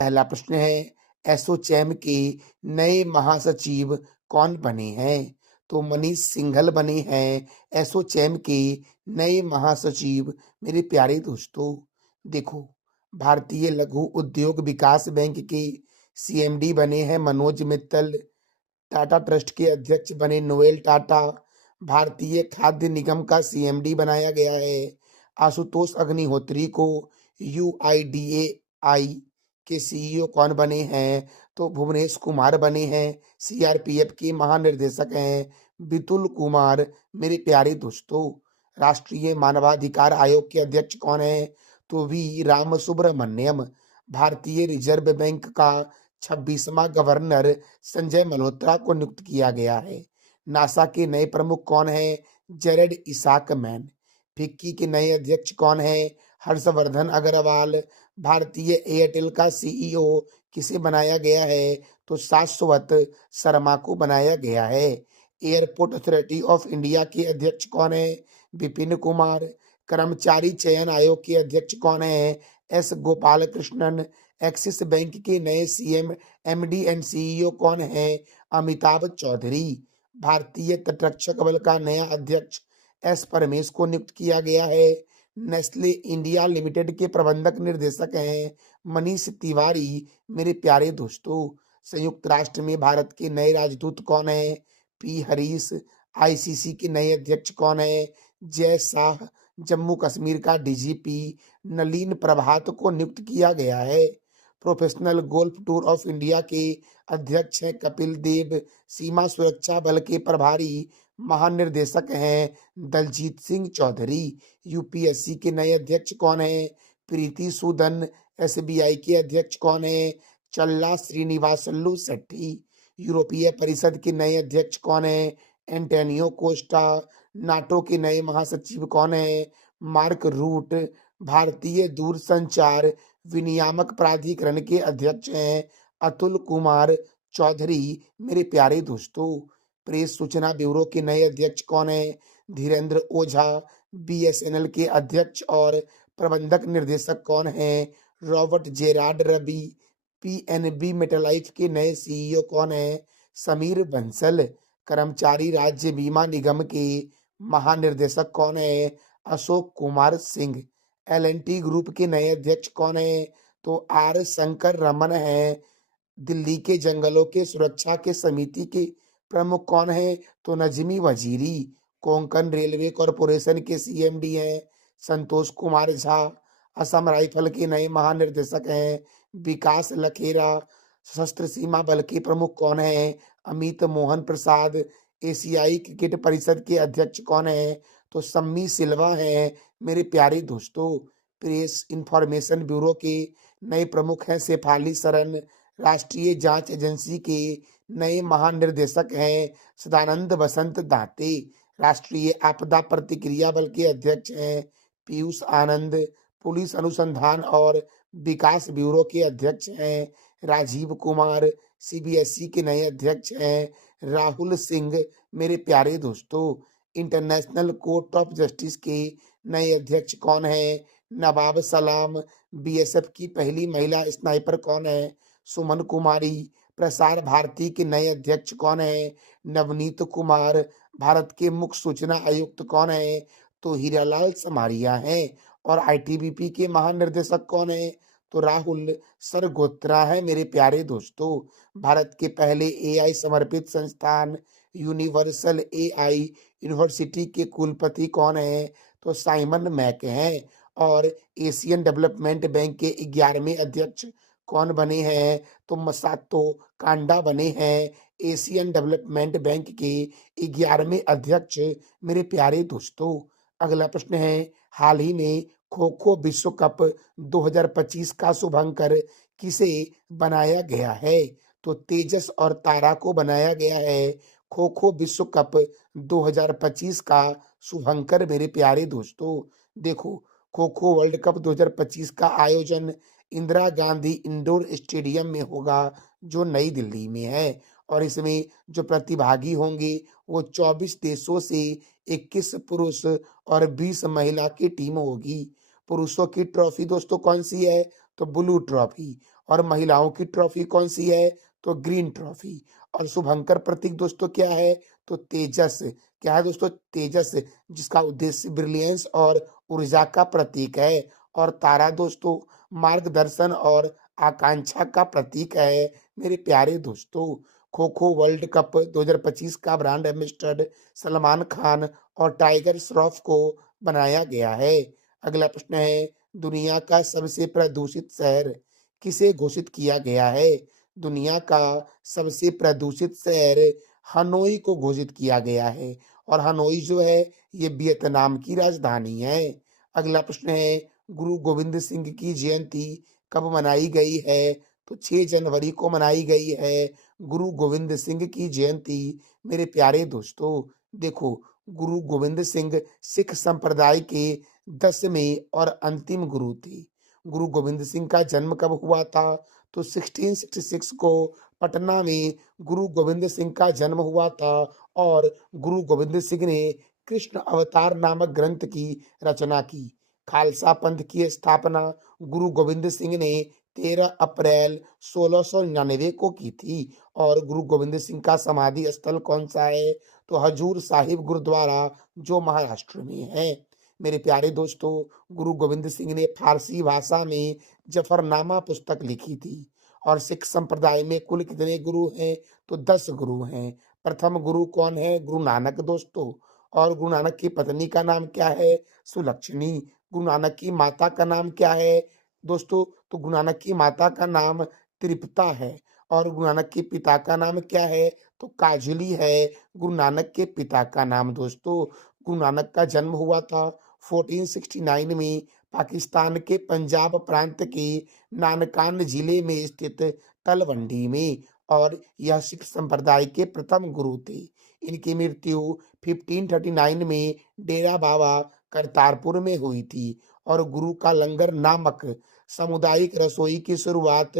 पहला प्रश्न है, एसोचैम के नए महासचिव कौन बने हैं? तो मनीष सिंघल बने हैं एसोचैम के नए महासचिव। मेरे प्यारे दोस्तों, देखो, भारतीय लघु उद्योग विकास बैंक के सीएमडी बने हैं मनोज मित्तल। टाटा ट्रस्ट के अध्यक्ष बने नोएल टाटा। भारतीय खाद्य निगम का सीएमडी बनाया गया है आशुतोष अग्निहोत्री को। यूआईडीएआई के सीईओ कौन बने हैं? तो भुवनेश कुमार बने हैं। सीआरपीएफ के महानिर्देशक हैं बितुल कुमार। मेरे प्यारे दोस्तों, राष्ट्रीय मानवाधिकार आयोग के अध्यक्ष कौन है? तो वी राम सुब्रमण्यम। भारतीय रिजर्व बैंक का 26वां गवर्नर संजय मल्होत्रा को नियुक्त किया गया है। नासा के नए प्रमुख कौन हैं? जेरेड इसाकमैन। फिक्की के नए अध्यक्ष कौन हैं? हर्षवर्धन अग्रवाल। भारतीय एयरटेल का सीईओ किसे बनाया गया है? तो शाश्वत शर्मा को बनाया गया है। एयरपोर्ट अथॉरिटी ऑफ इंडिया के अध्यक्ष कौन है? विपिन कुमार। कर्मचारी चयन आयोग के अध्यक्ष कौन है? S Gopal Krishnan. Axis bank के नए सीएम एमडी एंड सीईओ कौन है? अमिताभ चौधरी। भारतीय तटरक्षक बल का नया अध्यक्ष एस परमेश को नियुक्त किया गया है। नेस्ले इंडिया लिमिटेड के प्रबंधक निर्देशक हैं मनीष तिवारी। मेरे प्यारे दोस्तों, संयुक्त राष्ट्र में भारत के नए राजदूत कौन है? पी हरीश। आईसीसी के नए अध्यक्ष कौन है? जय शाह। जम्मू कश्मीर का डीजीपी नलीन प्रभात को नियुक्त किया गया है। Professional golf tour of India के अध्यक्ष हैं कपिल देव। सीमा सुरक्षा बल के प्रभारी महानिर्देशक हैं दलजीत सिंह चौधरी। यूपीएससी के नए अध्यक्ष कौन है? प्रीति सूदन। एसबीआई के अध्यक्ष कौन है? चल्ला श्रीनिवासल्लू शेट्टी। यूरोपीय परिषद के नए अध्यक्ष कौन है? Antonio Costa. नाटो के नए महासचिव कौन है? Mark Rutte. भारतीय दूरसंचार विनियामक प्राधिकरण के अध्यक्ष हैं अतुल कुमार चौधरी। मेरे प्यारे दोस्तों, प्रेस सूचना ब्यूरो के नए अध्यक्ष कौन है? धीरेन्द्र ओझा। बीएसएनएल के अध्यक्ष और प्रबंधक निर्देशक कौन है? Robert Jerard Ravi. PNB MetLife के नए सीईओ कौन है? समीर बंसल। कर्मचारी राज्य बीमा निगम के महानिर्देशक कौन है? अशोक कुमार सिंह। एल&टी ग्रुप के नए अध्यक्ष कौन है? तो आर शंकर रमन है। दिल्ली के जंगलों के सुरक्षा के समिति के प्रमुख कौन है? तो नजमी वजीरी। कोंकण रेलवे कॉरपोरेशन के सीएमडी हैं संतोष कुमार झा। असम राइफल के नए महानिर्देशक हैं विकास लखेरा। सशस्त्र सीमा बल के प्रमुख कौन है? अमित मोहन प्रसाद। एशियाई क्रिकेट परिषद के अध्यक्ष कौन है? तो सम्मी सिल्वा हैं। मेरे प्यारे दोस्तों, प्रेस इंफॉर्मेशन ब्यूरो के नए प्रमुख हैं शेफाली सरन। राष्ट्रीय जांच एजेंसी के नए महानिर्देशक हैं सदानंद बसंत दाते। राष्ट्रीय आपदा प्रतिक्रिया बल के अध्यक्ष हैं पीयूष आनंद। पुलिस अनुसंधान और विकास ब्यूरो के अध्यक्ष हैं राजीव कुमार। सीबीएसई के नए अध्यक्ष हैं राहुल सिंह। मेरे प्यारे दोस्तों, इंटरनेशनल कोर्ट ऑफ जस्टिस के नए अध्यक्ष कौन है? नवाब सलाम। बीएसएफ की पहली महिला स्नाइपर कौन है? सुमन कुमारी। प्रसार भारती के नए अध्यक्ष कौन है? नवनीत कुमार। भारत के मुख्य सूचना आयुक्त कौन है? तो हीरालाल समारिया हैं। और आईटीबीपी के महानिर्देशक कौन है? तो राहुल सरगोत्रा है। मेरे प्यारे दोस्तों, भारत के पहले एआई समर्पित संस्थान यूनिवर्सल एआई यूनिवर्सिटी के कुलपति कौन है? तो साइमन मैक हैं। और एशियन डेवलपमेंट बैंक के 11वें अध्यक्ष कौन बने हैं? तो मसातो कांडा बने हैं एशियन डेवलपमेंट बैंक के 11वें अध्यक्ष। मेरे प्यारे दोस्तों, अगला प्रश्न है, हाल ही में खो खो विश्व कप 2025 का शुभंकर किसे बनाया गया है? तो तेजस और तारा को बनाया गया है खो खो विश्व कप 2025 का शुभंकर। मेरे प्यारे दोस्तों, देखो, खो खो वर्ल्ड कप 2025 का आयोजन इंदिरा गांधी इंडोर स्टेडियम में होगा जो नई दिल्ली में है। और इसमें जो प्रतिभागी होंगे वो 24 देशों से 21 पुरुष और 20 महिला की टीम होगी। पुरुषों की ट्रॉफी दोस्तों कौन सी है? तो ब्लू ट्रॉफी। और महिलाओं की ट्रॉफी कौन सी है? तो ग्रीन ट्रॉफी। और शुभंकर प्रतीक दोस्तों क्या है? तो तेजस। क्या है दोस्तों? तेजस, जिसका उद्देश्य ब्रिलियंस और ऊर्जा का प्रतीक है। और तारा दोस्तों मार्गदर्शन और आकांक्षा का प्रतीक है मेरे प्यारे दोस्तों। खो खो वर्ल्ड कप 2025 का ब्रांड एम्बेसडर सलमान खान और टाइगर श्रॉफ को बनाया गया है। अगला प्रश्न है, दुनिया का सबसे प्रदूषित शहर किसे घोषित किया गया है? दुनिया का सबसे प्रदूषित शहर हनोई को घोषित किया गया है। और हनोई जो है ये वियतनाम की राजधानी है। अगला प्रश्न है, गुरु गोविंद सिंह की जयंती कब मनाई गई है? तो 6 जनवरी को मनाई गई है गुरु गोविंद सिंह की जयंती मेरे प्यारे दोस्तों। देखो, गुरु गोविंद सिंह सिख संप्रदाय के 10वें और अंतिम गुरु थे। गुरु गोविंद सिंह का जन्म कब हुआ था? तो 1666 को पटना में गुरु गोविंद सिंह का जन्म हुआ था। और गुरु गोविंद सिंह ने कृष्ण अवतार नामक ग्रंथ की रचना की। खालसा पंथ की स्थापना गुरु गोविंद सिंह ने 13 अप्रैल 1699 को की थी। और गुरु गोविंद सिंह का समाधि स्थल कौन सा है? तो हजूर साहिब गुरुद्वारा, जो महाराष्ट्र में है। मेरे प्यारे दोस्तों, गुरु गोविंद सिंह ने फारसी भाषा में जफरनामा पुस्तक लिखी थी। और सिख संप्रदाय में कुल कितने गुरु हैं? तो 10 गुरु हैं। प्रथम गुरु कौन है? गुरु नानक दोस्तों। और गुरु नानक की पत्नी का नाम क्या है? सुलक्षणी। गुरु नानक की माता का नाम क्या है दोस्तों? तो गुरु नानक की माता का नाम तृप्ता है। और गुरु नानक के पिता का नाम क्या है? तो काजली है गुरु नानक के पिता का नाम दोस्तों। गुरु नानक का जन्म हुआ था 1469 में पाकिस्तान के पंजाब प्रांत के नानकान जिले में स्थित तलवंडी में। और यह सिख संप्रदाय के प्रथम गुरु थे। इनकी मृत्यु 1539 में डेरा बाबा करतारपुर में हुई थी। और गुरु का लंगर नामक सामुदायिक रसोई की शुरुआत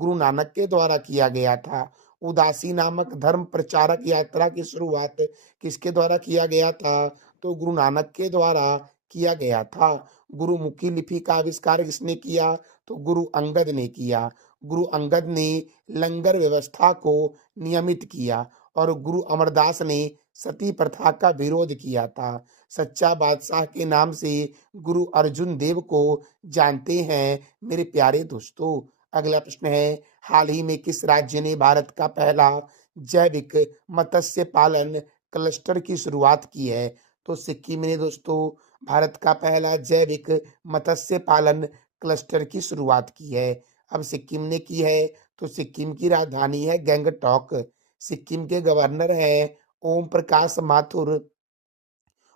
गुरु नानक के द्वारा किया गया था। उदासी नामक धर्म प्रचारक यात्रा की शुरुआत किसके द्वारा किया गया था? तो गुरु नानक के द्वारा किया गया था। गुरुमुखी लिपि का आविष्कार किसने किया? तो गुरु अंगद ने किया। गुरु अंगद ने लंगर व्यवस्था को नियमित किया। और गुरु अमरदास ने सती प्रथा का विरोध किया था। सच्चा बादशाह के नाम से गुरु अर्जुन देव को जानते हैं मेरे प्यारे दोस्तों। अगला प्रश्न है, हाल ही में किस राज्य ने भारत का पहला जैविक मत्स्य पालन क्लस्टर की शुरुआत की है? तो सिक्किम ने दोस्तों भारत का पहला जैविक मत्स्य पालन क्लस्टर की शुरुआत की है। अब सिक्किम ने की है तो सिक्किम की राजधानी है गैंगटॉक। सिक्किम के गवर्नर हैं ओम प्रकाश माथुर।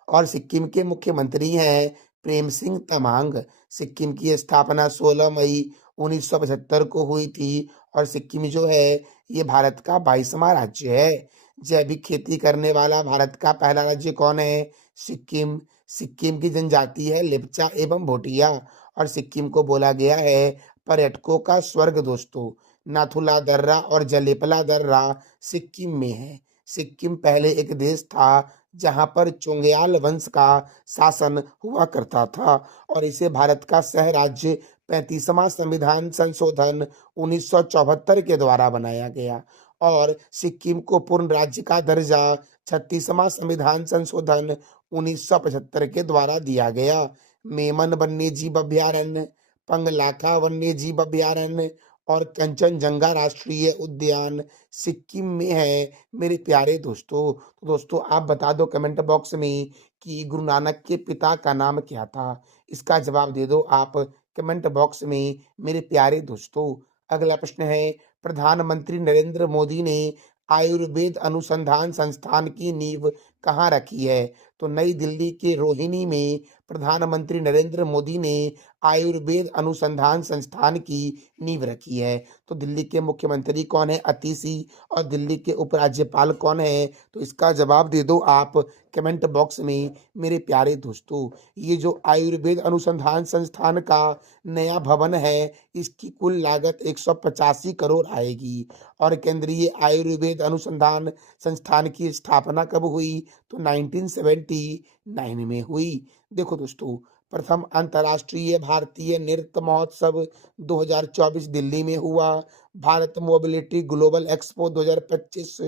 और सिक्किम के मुख्यमंत्री हैं प्रेम सिंह तमांग। सिक्किम की स्थापना 16 मई 1975 को हुई थी। और सिक्किम जो है ये भारत का 22वां राज्य है। जैविक खेती करने वाला भारत का पहला राज्य कौन है? सिक्किम। सिक्किम की जनजाति है लेप्चा एवं भोटिया। और सिक्किम को बोला गया है पर्यटकों का स्वर्ग दोस्तों। नाथुला दर्रा और जलेपला दर्रा सिक्किम में है। सिक्किम पहले एक देश था जहां पर चोंग्याल वंश का शासन हुआ करता था। और इसे भारत का सह राज्य 35वां संविधान संशोधन 1974 के द्वारा बनाया गया। और सिक्किम को पूर्ण राज्य का दर्जा 36वां संविधान संशोधन 1975 के द्वारा दिया गया। मेमन वन्य जीव अभयारण्य, पंगलाखा वन्य जीव अभयारण्य और कंचनजंगा राष्ट्रीय उद्यान सिक्किम में है मेरे प्यारे दोस्तों। तो दोस्तों आप बता दो कमेंट बॉक्स में कि गुरु नानक के पिता का नाम क्या था। इसका जवाब दे दो आप कमेंट बॉक्स में मेरे प्यारे दोस्तों। अगला प्रश्न है, प्रधानमंत्री नरेंद्र मोदी ने आयुर्वेद अनुसंधान संस्थान की नींव कहाँ रखी है? तो नई दिल्ली के रोहिणी में प्रधानमंत्री नरेंद्र मोदी ने आयुर्वेद अनुसंधान संस्थान की नींव रखी है। तो दिल्ली के मुख्यमंत्री कौन है? अतिशी। और दिल्ली के उपराज्यपाल कौन है? तो इसका जवाब दे दो आप कमेंट बॉक्स में मेरे प्यारे दोस्तों। ये जो आयुर्वेद अनुसंधान संस्थान का नया भवन है इसकी कुल लागत 185 करोड़ आएगी। और केंद्रीय आयुर्वेद अनुसंधान संस्थान की स्थापना कब हुई? तो 1979 में हुई। देखो दोस्तों, प्रथम अंतर्राष्ट्रीय भारतीय नृत्य महोत्सव 2024 दिल्ली में हुआ। भारत मोबिलिटी ग्लोबल एक्सपो 2025,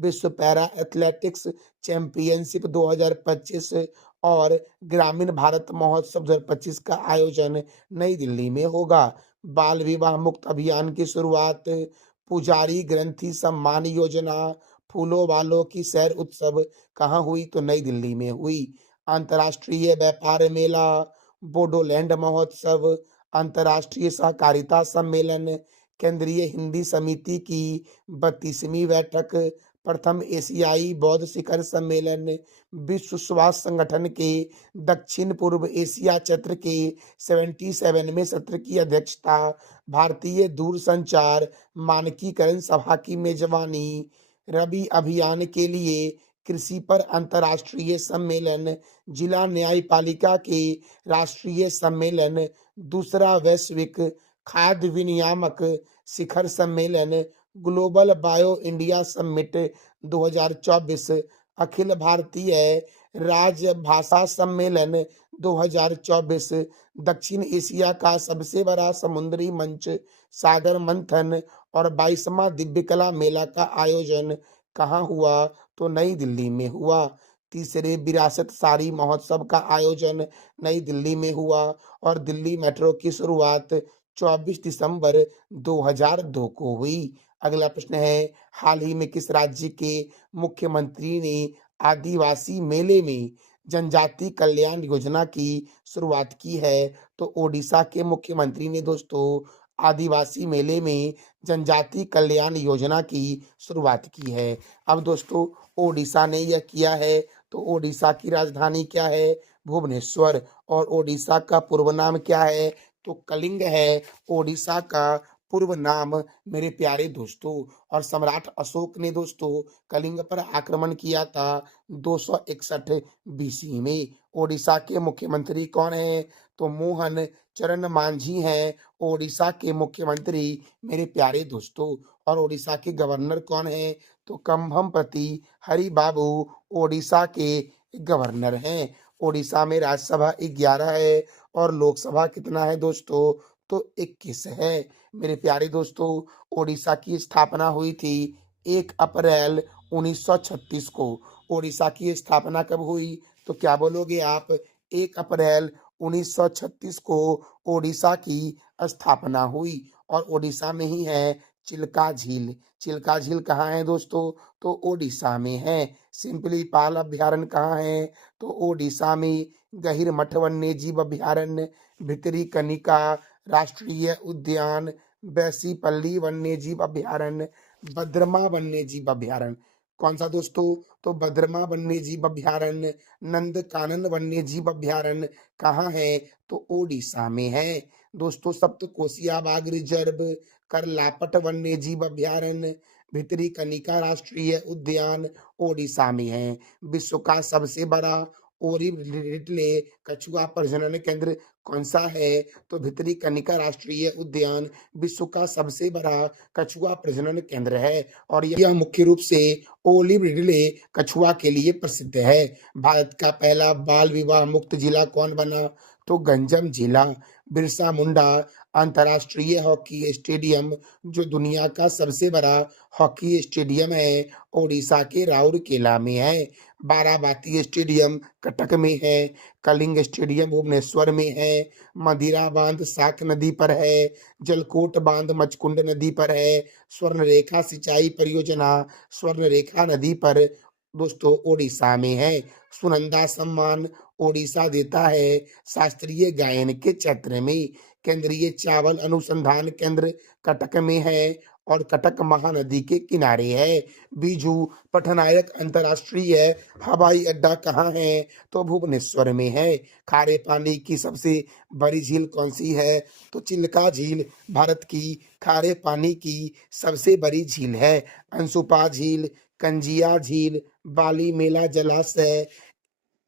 विश्व पैरा एथलेटिक्स चैंपियनशिप 2025 और ग्रामीण भारत महोत्सव 2025 का आयोजन नई दिल्ली में होगा। बाल विवाह मुक्त अभियान की शुरुआत, पुजारी ग्रंथि सम्मान योजना, फूलों वालों की सैर उत्सव कहाँ हुई? तो नई दिल्ली में हुई। अंतर्राष्ट्रीय व्यापार मेला, बोडोलैंड महोत्सव, अंतर्राष्ट्रीय सहकारिता सम्मेलन, केंद्रीय हिंदी समिति की 32वीं बैठक, प्रथम एशियाई बौद्ध शिखर सम्मेलन, विश्व स्वास्थ्य संगठन के दक्षिण पूर्व एशिया क्षेत्र के 77वें सत्र की अध्यक्षता, भारतीय दूरसंचार मानकीकरण सभा की मेजबानी, रबी अभियान के लिए कृषि पर अंतर्राष्ट्रीय सम्मेलन, जिला न्यायपालिका के राष्ट्रीय सम्मेलन, दूसरा वैश्विक खाद्य विनियामक शिखर सम्मेलन, global bio India summit 2024, Akhil Bharatiya राजभाषा सम्मेलन 2024, दक्षिण एशिया का सबसे बड़ा समुद्री मंच सागर मंथन और 22वां दिव्य कला मेला का आयोजन कहाँ हुआ? तो नई दिल्ली में हुआ। तीसरे विरासत सारी महोत्सव का आयोजन नई दिल्ली में हुआ और दिल्ली मेट्रो की शुरुआत 24 दिसंबर 2002 को हुई। अगला प्रश्न है, हाल ही में किस राज्य के मुख्यमंत्री ने आदिवासी मेले में जनजाति कल्याण योजना की शुरुआत की है? तो ओडिशा के मुख्यमंत्री ने दोस्तों आदिवासी मेले में जनजाति कल्याण योजना की शुरुआत की है। अब दोस्तों ओडिशा ने यह किया है, तो ओडिशा की राजधानी क्या है? भुवनेश्वर। और ओडिशा का पूर्व नाम क्या है? तो कलिंग है ओडिशा का पूर्व नाम मेरे प्यारे दोस्तों। और सम्राट अशोक ने दोस्तों कलिंग पर आक्रमण किया था 261 बीसी में। ओडिशा के मुख्यमंत्री कौन है? तो मोहन चरण मांझी हैं ओडिशा के मुख्यमंत्री मेरे प्यारे दोस्तों। और ओडिशा के गवर्नर कौन है? तो कंभमपति हरि बाबू ओडिशा के गवर्नर हैं। ओडिशा में राज्यसभा 11 है और लोकसभा कितना है दोस्तों? तो 21 है। मेरे प्यारे दोस्तों ओडिशा की स्थापना हुई थी 1 अप्रैल 1936 को। ओडिशा की स्थापना कब हुई? तो क्या बोलोगे आप? 1 अप्रैल 1936 को ओडिशा की स्थापना हुई। और ओडिशा में ही है चिल्का झील। चिल्का झील कहाँ है दोस्तों? तो ओडिशा में है। सिंपली पाल अभ्यारण्य कहाँ है? तो ओडिशा में। गहिरमठ वन्य जीव अभ्यारण्य, भितरी कनिका राष्ट्रीय उद्यान, बैसीपल्ली वन्य जीव अभ्यारण्य, बद्रमा वन्य जीव अभ्यारण्य। कौन सा दोस्तों? तो बद्रमा वन्य जीव अभ्यारण्य, नंदकानन वन्य जीव अभ्यारण्य कहाँ है? तो ओडिशा में है। दोस्तों सप्तकोशिया बाघ रिजर्व, करलापट वन्य जीव अभ्यारण्य, भितरी कनिका राष्ट्रीय उद्यान ओडिशा में है। विश्व का सबसे बड़ा ओरिबले कछुआ प्रजनन केंद्र कौन सा है? तो भितरी कनिका राष्ट्रीय उद्यान विश्व का सबसे बड़ा कछुआ प्रजनन केंद्र है और यह मुख्य रूप से ओलिव रिडले कछुआ के लिए प्रसिद्ध है। भारत का पहला बाल विवाह मुक्त जिला कौन बना? तो गंजम जिला। बिरसा मुंडा अंतर्राष्ट्रीय हॉकी स्टेडियम, जो दुनिया का सबसे बड़ा हॉकी स्टेडियम है, ओडिशा के राउरकेला में है। बाराबाती स्टेडियम कटक में है। कलिंग स्टेडियम भुवनेश्वर में है। मदिरा बांध साख नदी पर है। जलकोट बांध मचकुंड नदी पर है। स्वर्णरेखा सिंचाई परियोजना स्वर्णरेखा नदी पर दोस्तों ओडिशा में है। सुनंदा सम्मान ओडिशा देता है शास्त्रीय गायन के क्षेत्र में। केंद्रीय चावल अनुसंधान केंद्र कटक में है और कटक महानदी के किनारे है। बीजू पटनायक अंतर्राष्ट्रीय हवाई अड्डा कहाँ है? तो भुवनेश्वर में है। खारे पानी की सबसे बड़ी झील कौन सी है? तो चिल्का झील भारत की खारे पानी की सबसे बड़ी झील है। अंशुपा झील, कंजिया झील, बाली मेला जलाशय,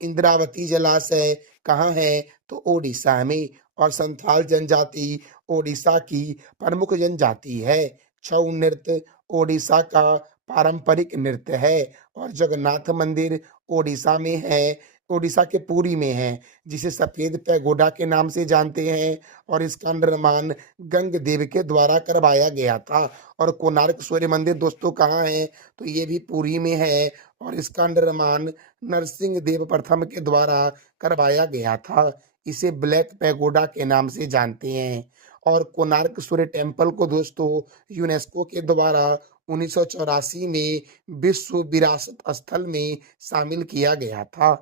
इंद्रावती जलाशय कहाँ है? तो ओडिशा में। और संथाल जनजाति ओडिशा की प्रमुख जनजाति है। छऊ नृत्य ओडिशा का पारंपरिक नृत्य है और जगन्नाथ मंदिर ओडिशा में है। ओडिशा के पुरी में है, जिसे सफेद पैगोडा के नाम से जानते हैं और इसका निर्माण गंगदेव के द्वारा करवाया गया था। और कोणार्क सूर्य मंदिर दोस्तों कहाँ है? तो ये भी पुरी में है और इसका निर्माण नरसिंह देव प्रथम के द्वारा करवाया गया था। इसे ब्लैक पैगोडा के नाम से जानते हैं। और कोणार्क सूर्य टेम्पल को दोस्तों यूनेस्को के द्वारा 1984 में विश्व विरासत स्थल में शामिल किया गया था।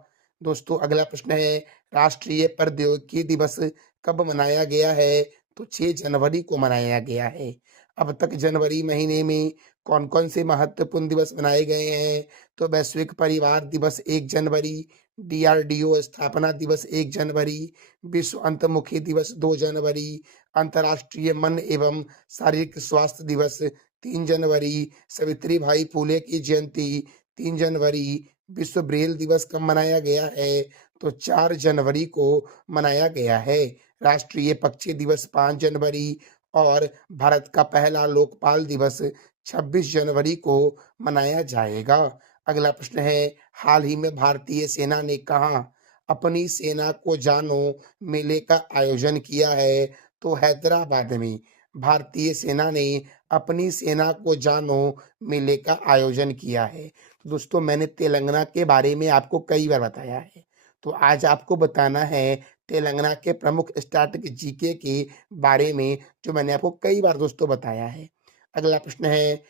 दोस्तों अगला प्रश्न है, राष्ट्रीय प्रौद्योगिकी दिवस कब मनाया गया है? तो 6 जनवरी को मनाया गया है। अब तक जनवरी महीने में कौन कौन से महत्वपूर्ण दिवस मनाए गए हैं? तो वैश्विक परिवार दिवस 1 जनवरी, डीआरडीओ स्थापना दिवस 1 जनवरी, विश्व अंतर्मुखी दिवस 2 जनवरी, अंतर्राष्ट्रीय मन एवं शारीरिक स्वास्थ्य दिवस 3 जनवरी, सावित्री भाई फूले की जयंती 3 जनवरी, विश्व ब्रेल दिवस कब मनाया गया है? तो 4 जनवरी को मनाया गया है। राष्ट्रीय पक्षी दिवस 5 जनवरी और भारत का पहला लोकपाल दिवस 26 जनवरी को मनाया जाएगा। अगला प्रश्न है, हाल ही में भारतीय सेना ने कहाँ अपनी सेना को जानो मेले का आयोजन किया है? तो हैदराबाद में भारतीय सेना ने अपनी सेना को जानो मेले का आयोजन किया है। दोस्तों मैंने तेलंगाना के बारे में आपको कई बार बताया है, तो आज आपको बताना है तेलंगाना के प्रमुख स्टैटिक जीके के बारे में, जो मैंने आपको कई बार दोस्तों बताया है। अगला प्रश्न है,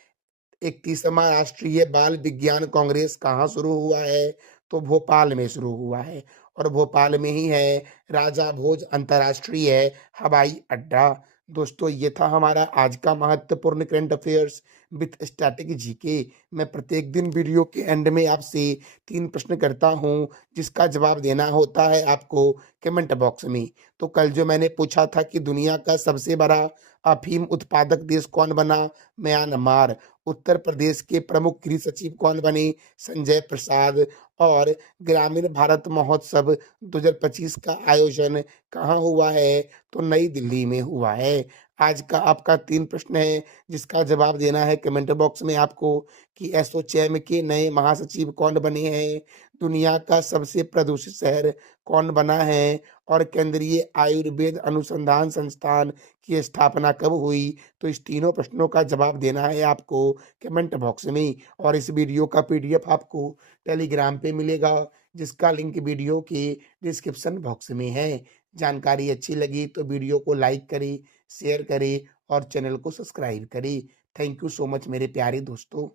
31वां राष्ट्रीय बाल विज्ञान कांग्रेस कहाँ शुरू हुआ है? तो भोपाल में शुरू हुआ है और भोपाल में ही है राजा भोज अंतर्राष्ट्रीय हवाई अड्डा। दोस्तों ये था हमारा आज का महत्वपूर्ण current affairs with static GK. मैं प्रत्येक दिन वीडियो के एंड में आपसे 3 प्रश्न करता हूँ, जिसका जवाब देना होता है आपको कमेंट बॉक्स में। तो कल जो मैंने पूछा था कि दुनिया का सबसे बड़ा अफीम उत्पादक देश कौन बना? म्यांमार। उत्तर प्रदेश के प्रमुख गृह सचिव कौन बने? संजय प्रसाद। और ग्रामीण भारत महोत्सव 2025 का आयोजन कहाँ हुआ है? तो नई दिल्ली में हुआ है। आज का आपका 3 प्रश्न है, जिसका जवाब देना है कमेंट बॉक्स में आपको कि एसोचैम के नए महासचिव कौन बने हैं? दुनिया का सबसे प्रदूषित शहर कौन बना है? और केंद्रीय आयुर्वेद अनुसंधान संस्थान की स्थापना कब हुई? तो इस तीनों प्रश्नों का जवाब देना है आपको कमेंट बॉक्स में। और इस वीडियो का पीडीएफ आपको टेलीग्राम पे मिलेगा, जिसका लिंक वीडियो के डिस्क्रिप्शन बॉक्स में है। जानकारी अच्छी लगी तो वीडियो को लाइक करें, शेयर करें और चैनल को सब्सक्राइब करें। थैंक यू सो मच मेरे प्यारे दोस्तों।